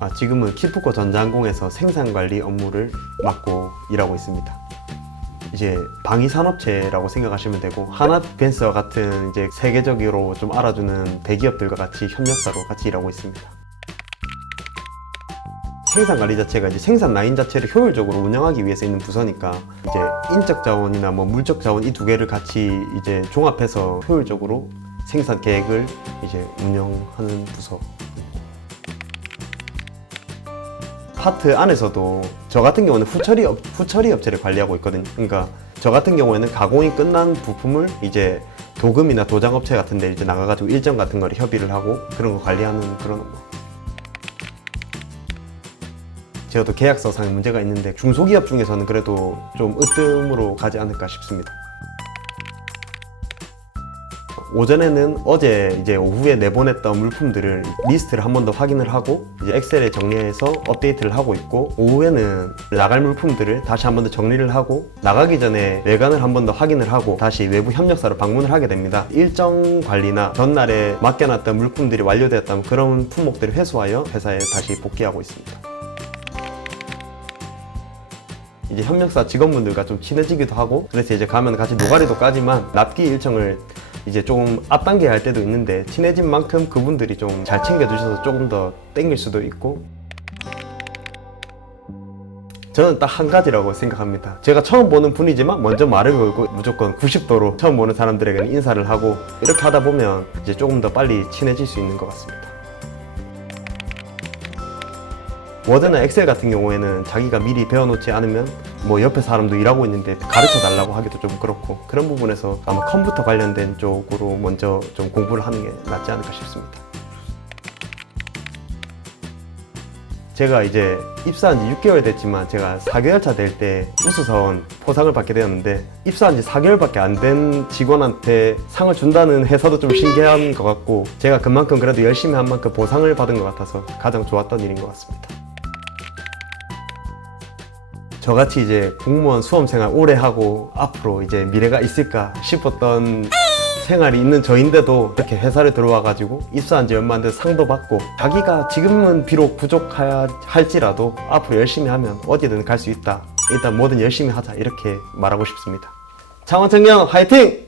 아, 지금은 키프코 전자항공에서 생산관리 업무를 맡고 일하고 있습니다. 이제 방위 산업체라고 생각하시면 되고 하나벤스와 같은 이제 세계적으로 좀 알아주는 대기업들과 같이 협력사로 같이 일하고 있습니다. 생산 관리 자체가 이제 생산 라인 자체를 효율적으로 운영하기 위해서 있는 부서니까 이제 인적 자원이나 뭐 물적 자원 이 두 개를 같이 이제 종합해서 효율적으로 생산 계획을 이제 운영하는 부서. 파트 안에서도 저 같은 경우는 후처리 업, 후처리 업체를 관리하고 있거든요. 그러니까 저 같은 경우에는 가공이 끝난 부품을 이제 도금이나 도장 업체 같은 데 이제 나가가지고 일정 같은 거를 협의를 하고 그런 거 관리하는 그런 업무. 제가 또 계약서상에 문제가 있는데 중소기업 중에서는 그래도 좀 으뜸으로 가지 않을까 싶습니다. 오전에는 어제 이제 오후에 내보냈던 물품들을 리스트를 한 번 더 확인을 하고 이제 엑셀에 정리해서 업데이트를 하고 있고 오후에는 나갈 물품들을 다시 한 번 더 정리를 하고 나가기 전에 외관을 한 번 더 확인을 하고 다시 외부 협력사로 방문을 하게 됩니다. 일정 관리나 전날에 맡겨놨던 물품들이 완료되었다면 그런 품목들을 회수하여 회사에 다시 복귀하고 있습니다. 이제 협력사 직원분들과 좀 친해지기도 하고 그래서 이제 가면 같이 노가리도 까지만 납기 일정을 이제 조금 앞당겨 할 때도 있는데 친해진 만큼 그분들이 좀 잘 챙겨주셔서 조금 더 땡길 수도 있고 저는 딱 한 가지라고 생각합니다. 제가 처음 보는 분이지만 먼저 말을 걸고 무조건 90도로 처음 보는 사람들에게는 인사를 하고 이렇게 하다 보면 이제 조금 더 빨리 친해질 수 있는 것 같습니다. 워드나 엑셀 같은 경우에는 자기가 미리 배워놓지 않으면 뭐 옆에 사람도 일하고 있는데 가르쳐 달라고 하기도 좀 그렇고 그런 부분에서 아마 컴퓨터 관련된 쪽으로 먼저 좀 공부를 하는 게 낫지 않을까 싶습니다. 제가 이제 입사한 지 6개월 됐지만 제가 4개월 차 될 때 우수사원 포상을 받게 되었는데 입사한 지 4개월밖에 안 된 직원한테 상을 준다는 회사도 좀 신기한 것 같고 제가 그만큼 그래도 열심히 한 만큼 보상을 받은 것 같아서 가장 좋았던 일인 것 같습니다. 저같이 이제 공무원 수험 생활 오래 하고 앞으로 이제 미래가 있을까 싶었던 생활이 있는 저인데도 이렇게 회사를 들어와가지고 입사한 지 얼마 안 돼서 상도 받고 자기가 지금은 비록 부족할지라도 앞으로 열심히 하면 어디든 갈 수 있다. 일단 뭐든 열심히 하자 이렇게 말하고 싶습니다. 창원 청년 화이팅!